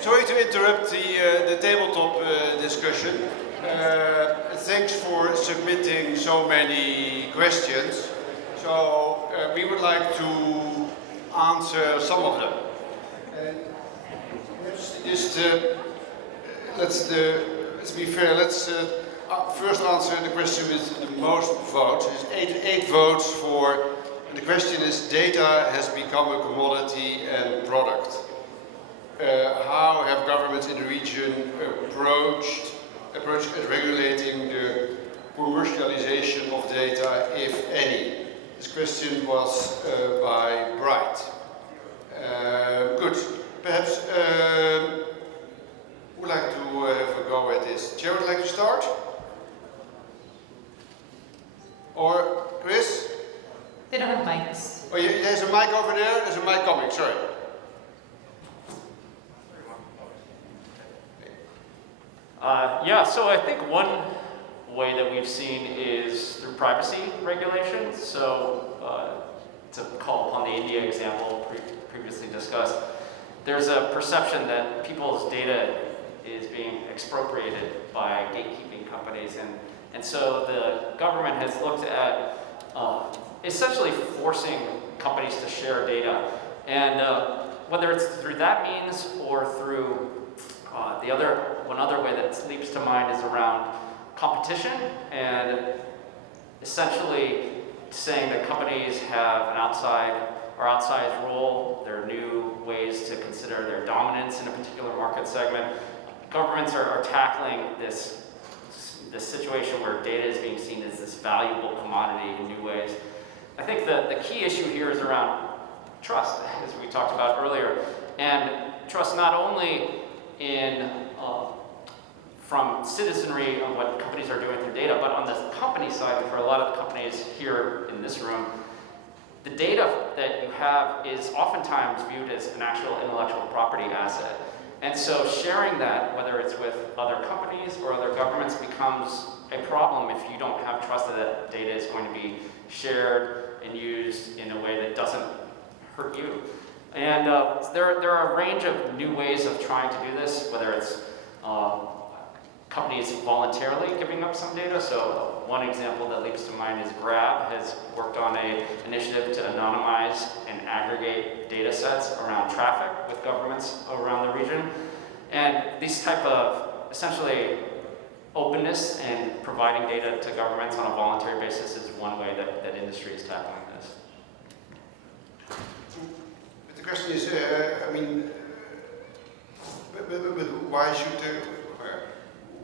Sorry to interrupt the tabletop discussion. Thanks for submitting so many questions. So we would like to answer some of them. Let's be fair. Let's first answer the question with the most votes. There's eight votes for. And the question is: data has become a commodity and product. How have governments in the region approached regulating the commercialization of data, if any? This question was by Bright. Good. Perhaps would like to have a go at this. Chair would like to start? Or Chris? They don't have mics. Oh, there's a mic over there. There's a mic coming. Sorry. Yeah, so I think one way that we've seen is through privacy regulations. So to call upon the India example previously discussed, there's a perception that people's data is being expropriated by gatekeeping companies. And so the government has looked at essentially forcing companies to share data. And whether it's through that means or through one other way that leaps to mind is around competition, and essentially saying that companies have an outsized role. There are new ways to consider their dominance in a particular market segment. Governments are tackling this situation where data is being seen as this valuable commodity in new ways. I think the key issue here is around trust, as we talked about earlier, and trust not only from citizenry on what companies are doing through data, but on the company side, for a lot of the companies here in this room, the data that you have is oftentimes viewed as an actual intellectual property asset. And so sharing that, whether it's with other companies or other governments, becomes a problem if you don't have trust that that data is going to be shared and used in a way that doesn't hurt you. And there are a range of new ways of trying to do this, whether it's companies voluntarily giving up some data. So one example that leaps to mind is Grab has worked on an initiative to anonymize and aggregate data sets around traffic with governments around the region. And these type of essentially openness and providing data to governments on a voluntary basis is one way that industry is tackling this. But the question is,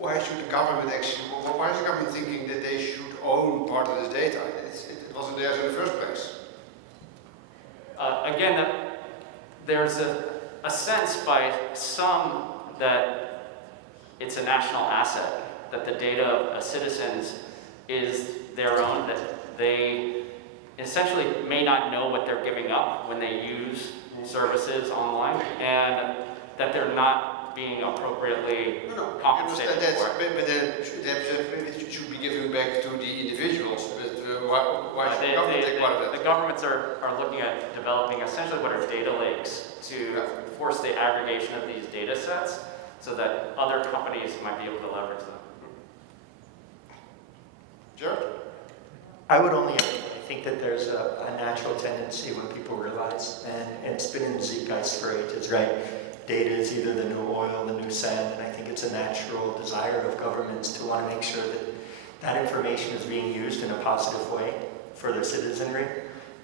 why should the government actually? Why is the government thinking that they should own part of this data? It wasn't theirs in the first place. Again, there's a sense by some that it's a national asset, that the data of citizens is their own, that they essentially may not know what they're giving up when they use services online, and that they're not being appropriately compensated for it. But it should be given back to the individuals. But why should the government take part of that? The governments are looking at developing essentially what are data lakes to force the aggregation of these data sets so that other companies might be able to leverage them. Sure. I would only think that there's a natural tendency when people realize, and it's been in the zeitgeist for ages, right? Data is either the new oil, the new sand, and I think it's a natural desire of governments to want to make sure that that information is being used in a positive way for their citizenry,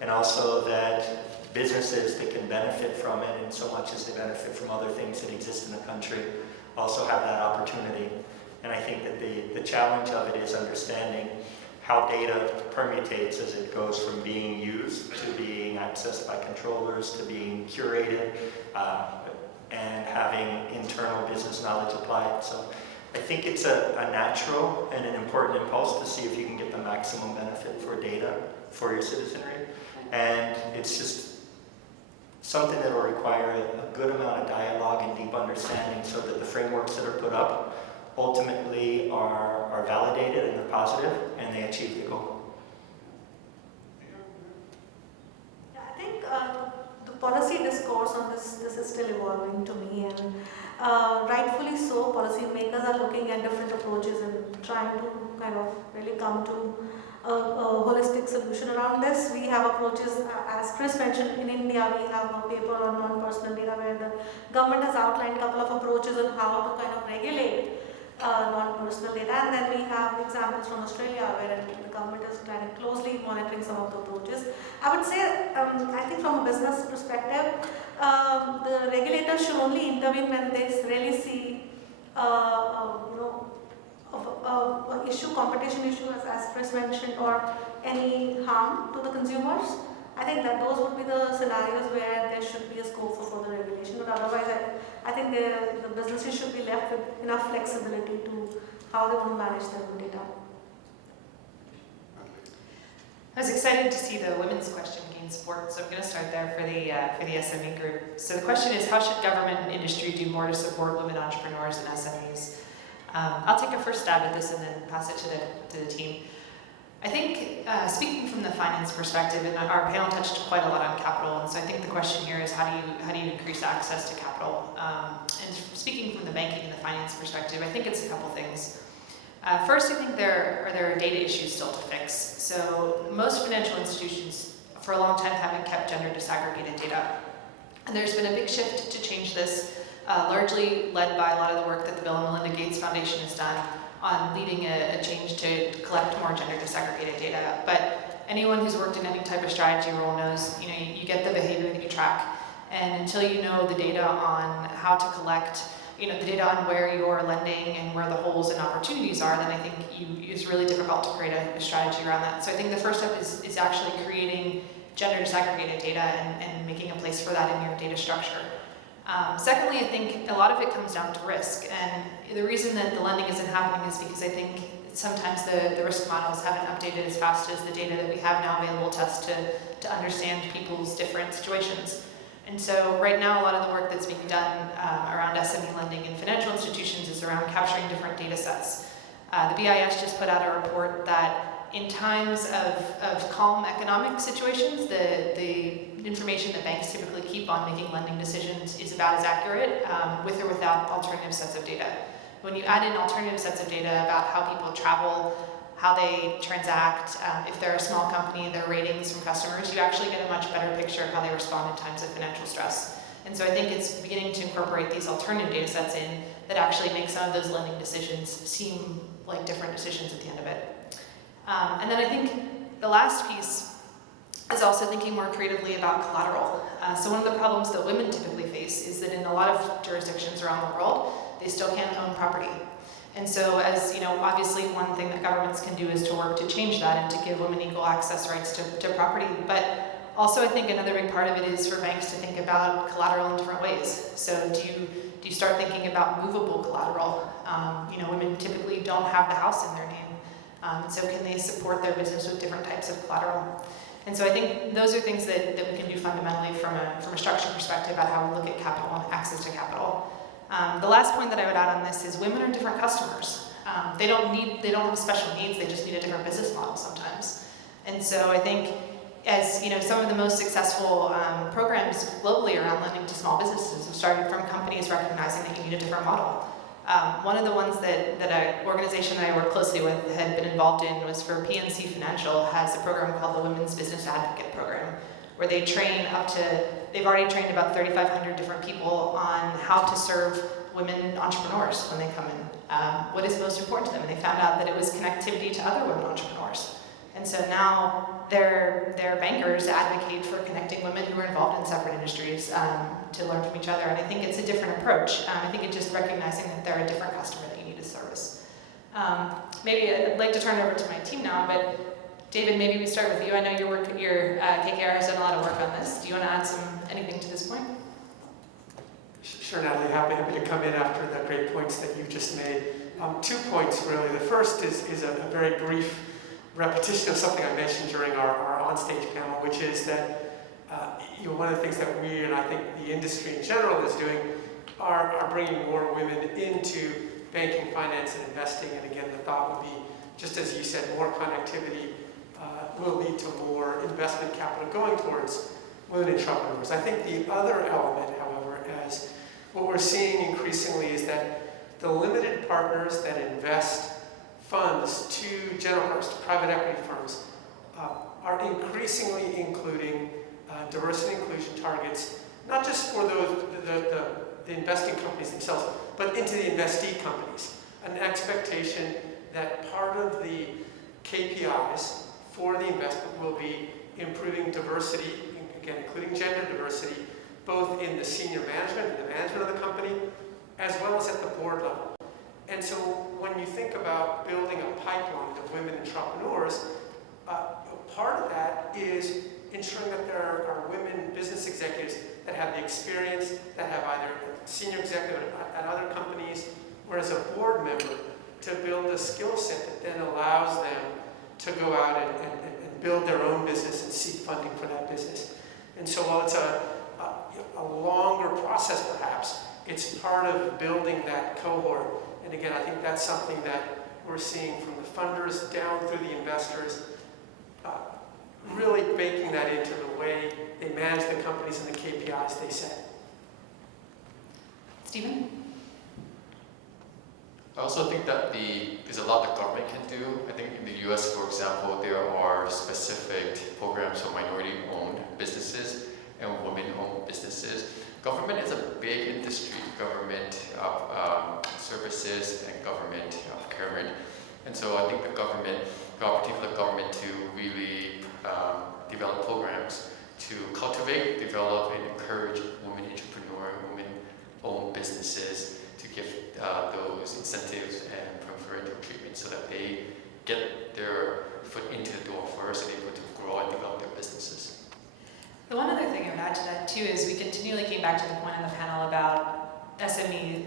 and also that businesses that can benefit from it in so much as they benefit from other things that exist in the country also have that opportunity. And I think that the challenge of it is understanding how data permutates as it goes from being used to being accessed by controllers to being curated and having internal business knowledge applied. So I think it's a natural and an important impulse to see if you can get the maximum benefit for data for your citizenry. And it's just something that will require a good amount of dialogue and deep understanding so that the frameworks that are put up ultimately are validated and they're positive and they achieve the goal. Yeah, I think the policy discourse on this is still evolving to me, and rightfully so, policymakers are looking at different approaches and trying to kind of really come to a holistic solution around this. We have approaches, as Chris mentioned, in India we have a paper on non-personal data where the government has outlined a couple of approaches on how to kind of regulate non-personal data, and then we have examples from Australia where the government is kind of closely monitoring some of the approaches. I would say, I think from a business perspective, the regulators should only intervene when they really see, a issue, competition issue, as Chris mentioned, or any harm to the consumers. I think that those would be the scenarios where there should be a scope for further regulation, but otherwise I think the businesses should be left with enough flexibility to how they want to manage their own data. I was excited to see the women's question gain support, so I'm going to start there for the SME group. So the question is, how should government and industry do more to support women entrepreneurs and SMEs? I'll take a first stab at this and then pass it to the team. I think, speaking from the finance perspective, and our panel touched quite a lot on capital, and so I think the question here is how do you increase access to capital? And speaking from the banking and the finance perspective, I think it's a couple things. First, I think there are data issues still to fix. So most financial institutions for a long time haven't kept gender disaggregated data. And there's been a big shift to change this, largely led by a lot of the work that the Bill and Melinda Gates Foundation has done on leading a change to collect more gender disaggregated data. But anyone who's worked in any type of strategy role knows, you get the behavior that you track. And until you know the data on how to collect, the data on where you're lending and where the holes and opportunities are, then I think it's really difficult to create a strategy around that. So I think the first step is actually creating gender disaggregated data and making a place for that in your data structure. Secondly, I think a lot of it comes down to risk, and the reason that the lending isn't happening is because I think sometimes the risk models haven't updated as fast as the data that we have now available to us to understand people's different situations. And so right now, a lot of the work that's being done around SME lending in financial institutions is around capturing different data sets. The BIS just put out a report that in times of calm economic situations, the information that banks typically keep on making lending decisions is about as accurate with or without alternative sets of data. When you add in alternative sets of data about how people travel, how they transact, if they're a small company, their ratings from customers, you actually get a much better picture of how they respond in times of financial stress. And so I think it's beginning to incorporate these alternative data sets in that actually make some of those lending decisions seem like different decisions at the end of it. And then I think the last piece is also thinking more creatively about collateral. So one of the problems that women typically face is that in a lot of jurisdictions around the world, they still can't own property. And so as obviously one thing that governments can do is to work to change that and to give women equal access rights to property. But also I think another big part of it is for banks to think about collateral in different ways. So do you start thinking about movable collateral? Women typically don't have the house in their name. So can they support their business with different types of collateral? And so I think those are things that we can do fundamentally from a structure perspective about how we look at capital and access to capital. The last point that I would add on this is women are different customers. They don't have special needs, they just need a different business model sometimes. And so I think as some of the most successful programs globally around lending to small businesses have started from companies recognizing that you need a different model. One of the ones that an organization that I work closely with had been involved in was for PNC Financial has a program called the Women's Business Advocate Program, where they train they've already trained about 3,500 different people on how to serve women entrepreneurs when they come in. What is most important to them? And they found out that it was connectivity to other women entrepreneurs. And so now their bankers advocate for connecting women who are involved in separate industries to learn from each other. And I think it's a different approach. I think it's just recognizing that they're a different customer that you need to service. Maybe I'd like to turn it over to my team now, but David, maybe we start with you. I know your KKR has done a lot of work on this. Do you want to add anything to this point? Sure, Natalie, happy to come in after the great points that you've just made. 2 points, really. The first is a very brief repetition of something I mentioned during our on-stage panel, which is that one of the things that we, and I think the industry in general is doing, are bringing more women into banking, finance, and investing. And again, the thought would be, just as you said, more connectivity will lead to more investment capital going towards women entrepreneurs. I think the other element, however, as what we're seeing increasingly is that the limited partners that invest funds to general partners, to private equity firms, are increasingly including diversity and inclusion targets, not just for the investing companies themselves, but into the investee companies. An expectation that part of the KPIs for the investment will be improving diversity, again, including gender diversity, both in the senior management, in the management of the company, as well as at the board level. And so when you think about building a pipeline of women entrepreneurs, part of that is ensuring that there are women business executives that have the experience, that have either senior executive at other companies, or as a board member, to build a skill set that then allows them to go out and build their own business and seek funding for that business. And so while it's a longer process perhaps, it's part of building that cohort. And again, I think that's something that we're seeing from the funders down through the investors, really baking that into the way they manage the companies and the KPIs they set. Stephen? I also think that there's a lot the government can do. I think in the US, for example, there are specific programs for minority-owned businesses and women-owned businesses. Government is a big industry, government services and government procurement. And so I think the opportunity for the government to really develop programs to cultivate, develop, and encourage women entrepreneurs, women-owned businesses, to give those incentives and preferential treatment so that they get their foot into the door first and able to grow and develop their businesses. The one other thing I would add to that too is we continually came back to the point on the panel about SME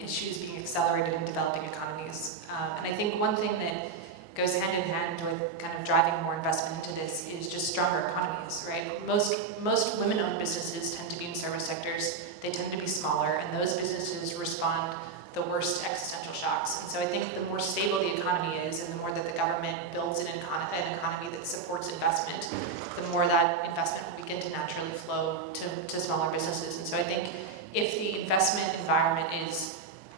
issues being accelerated in developing economies. And I think one thing that goes hand in hand with kind of driving more investment into this is just stronger economies, right? Most women-owned businesses tend to be in service sectors. They tend to be smaller, and those businesses respond the worst to existential shocks. And so I think the more stable the economy is, and the more that the government builds an economy that supports investment, the more that investment will begin to naturally flow to smaller businesses. And so I think if the investment environment is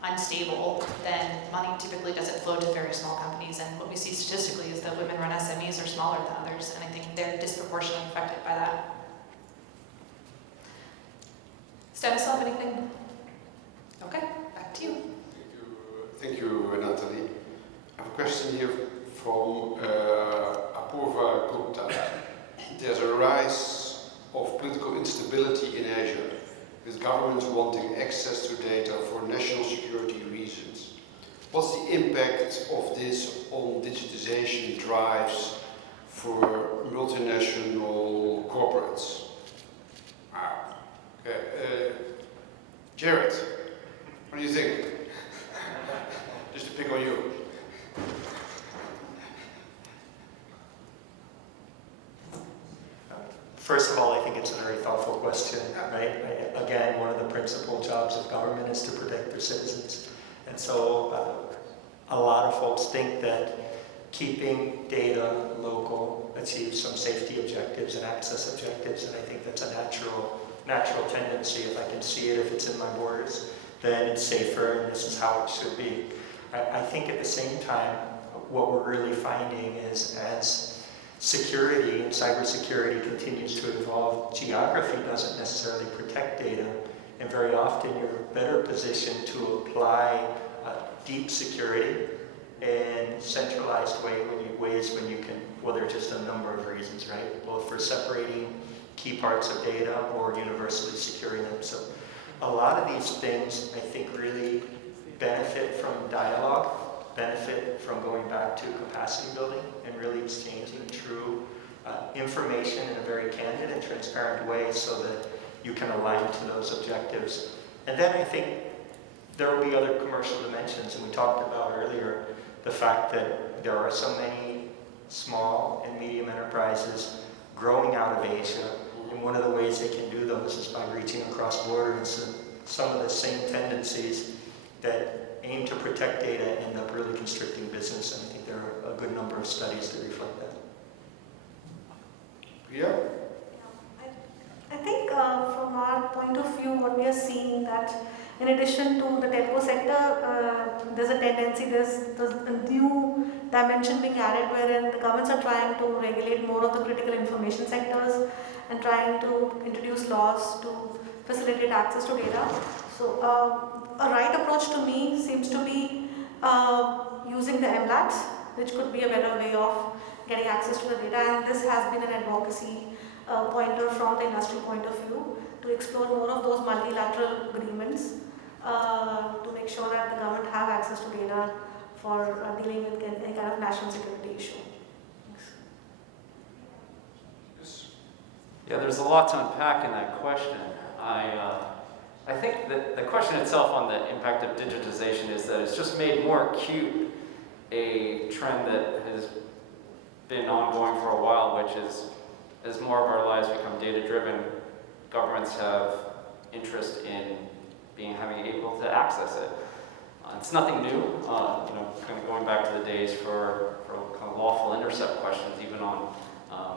unstable, then money typically doesn't flow to very small companies. And what we see statistically is that women-run SMEs are smaller than others, and I think they're disproportionately affected by that. Stanislav, anything? Okay, back to you. Thank you, Natalie. I have a question here from Apurva Gupta. There's a rise of political instability in Asia, with governments wanting access to data for national security reasons. What's the impact of this on digitization drives for multinational corporates? Jared, what do you think? Just to pick on you. First of all, I think it's a very thoughtful question, right? Again, one of the principal jobs of government is to protect their citizens. And so a lot of folks think that keeping data local achieves some safety objectives and access objectives, and I think that's a natural tendency. If I can see it, if it's in my borders, then it's safer, and this is how it should be. I think at the same time, what we're really finding is as security and cybersecurity continues to evolve, geography doesn't necessarily protect data, and very often you're better positioned to apply deep security in centralized ways when you can, well, there are just a number of reasons, right? Both for separating key parts of data or universally securing them. So a lot of these things, I think, really benefit from dialogue, benefit from going back to capacity building and really exchanging true information in a very candid and transparent way so that you can align to those objectives. And then I think there will be other commercial dimensions, and we talked about earlier the fact that there are so many small and medium enterprises growing out of Asia, and one of the ways they can do those is by reaching across borders, and some of the same tendencies that aim to protect data end up really constricting business, and I think there are a good number of studies that reflect that. Yeah? what we are seeing that in addition to the telco sector, there's a tendency, there's a new dimension being added wherein the governments are trying to regulate more of the critical information sectors and trying to introduce laws to facilitate access to data. So a right approach to me seems to be using the MLATs, which could be a better way of getting access to the data, and this has been an advocacy pointer from the industry point of view to explore more of those multilateral agreements to make sure that the government have access to data for dealing with any kind of national security issue. Thanks. Yeah, there's a lot to unpack in that question. I think that the question itself on the impact of digitization is that it's just made more acute a trend that has been ongoing for a while, which is as more of our lives become data-driven, governments have interest in having able to access it. It's nothing new. Kind of going back to the days for kind of lawful intercept questions, even on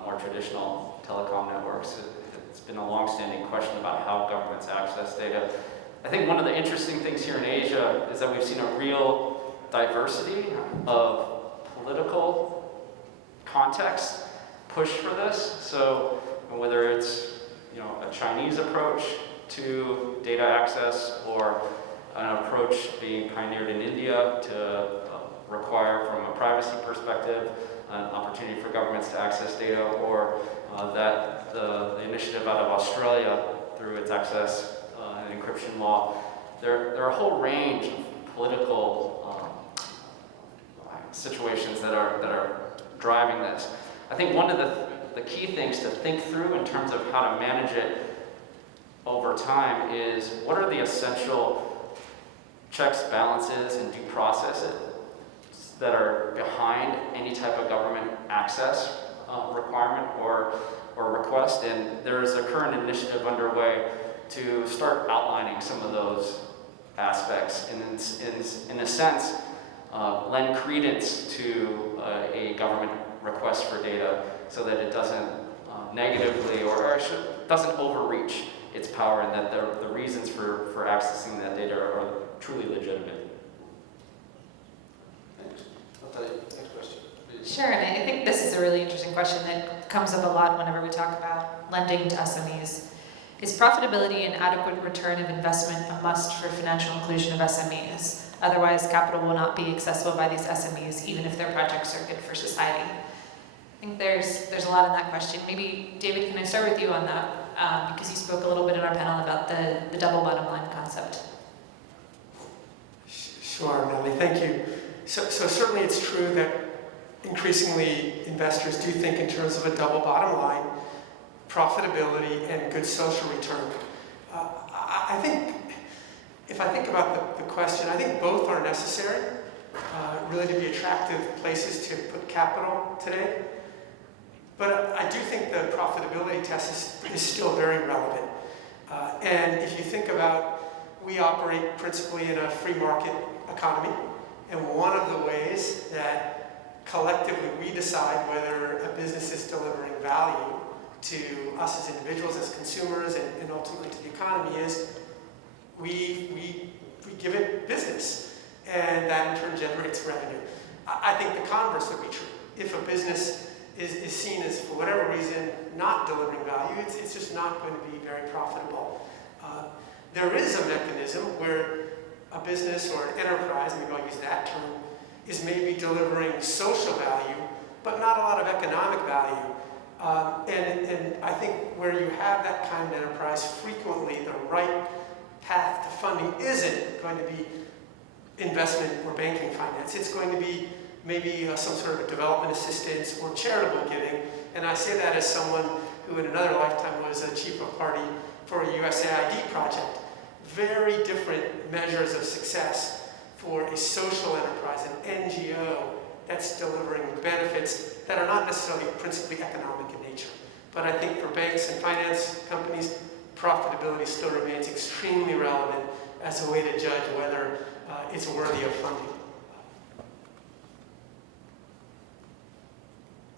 more traditional telecom networks. It's been a long-standing question about how governments access data. I think one of the interesting things here in Asia is that we've seen a real diversity of political context push for this. So whether it's a Chinese approach to data access or an approach being pioneered in India to require, from a privacy perspective, an opportunity for governments to access data, or that the initiative out of Australia through its access and encryption law. There are a whole range of political situations that are driving this. I think one of the key things to think through in terms of how to manage it over time is what are the essential checks, balances, and due processes that are behind any type of government access requirement or request. And there's a current initiative underway to start outlining some of those aspects and in a sense lend credence to a government request for data so that it doesn't negatively or doesn't overreach its power, and that the reasons for accessing that data are truly legitimate. Thanks. Natalie, next question, please. Sure, and I think this is a really interesting question that comes up a lot whenever we talk about lending to SMEs. Is profitability and adequate return of investment a must for financial inclusion of SMEs? Otherwise, capital will not be accessible by these SMEs, even if their projects are good for society. I think there's a lot in that question. Maybe, David, can I start with you on that? Because you spoke a little bit in our panel about the double bottom line concept. Sure, Natalie, thank you. So certainly it's true that increasingly investors do think in terms of a double bottom line, profitability and good social return. I think, if I think about the question, I think both are necessary, really to be attractive places to put capital today. But I do think the profitability test is still very relevant. And if you think about, we operate principally in a free market economy, and one of the ways that collectively we decide whether a business is delivering value to us as individuals, as consumers, and ultimately to the economy is we give it business, and that in turn generates revenue. I think the converse would be true. If a business is seen as, for whatever reason, not delivering value, it's just not going to be very profitable. There is a mechanism where a business or an enterprise, maybe I'll use that term, is maybe delivering social value, but not a lot of economic value. And I think where you have that kind of enterprise, frequently the right path to funding isn't going to be investment or banking finance. It's going to be maybe some sort of development assistance or charitable giving. And I say that as someone who in another lifetime was a chief of party for a USAID project. Very different measures of success for a social enterprise, an NGO that's delivering benefits that are not necessarily principally economic in nature. But I think for banks and finance companies, profitability still remains extremely relevant as a way to judge whether it's worthy of funding.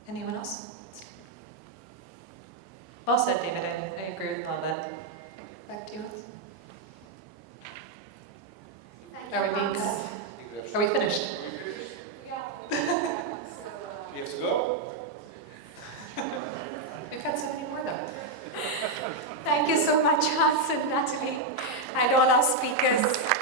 Anyone else? Well said, David. I agree with all that. Back to you. Are we being cut? Are we finished? You have to go? We've got so many more though. Thank you so much, Hans and Natalie, and all our speakers.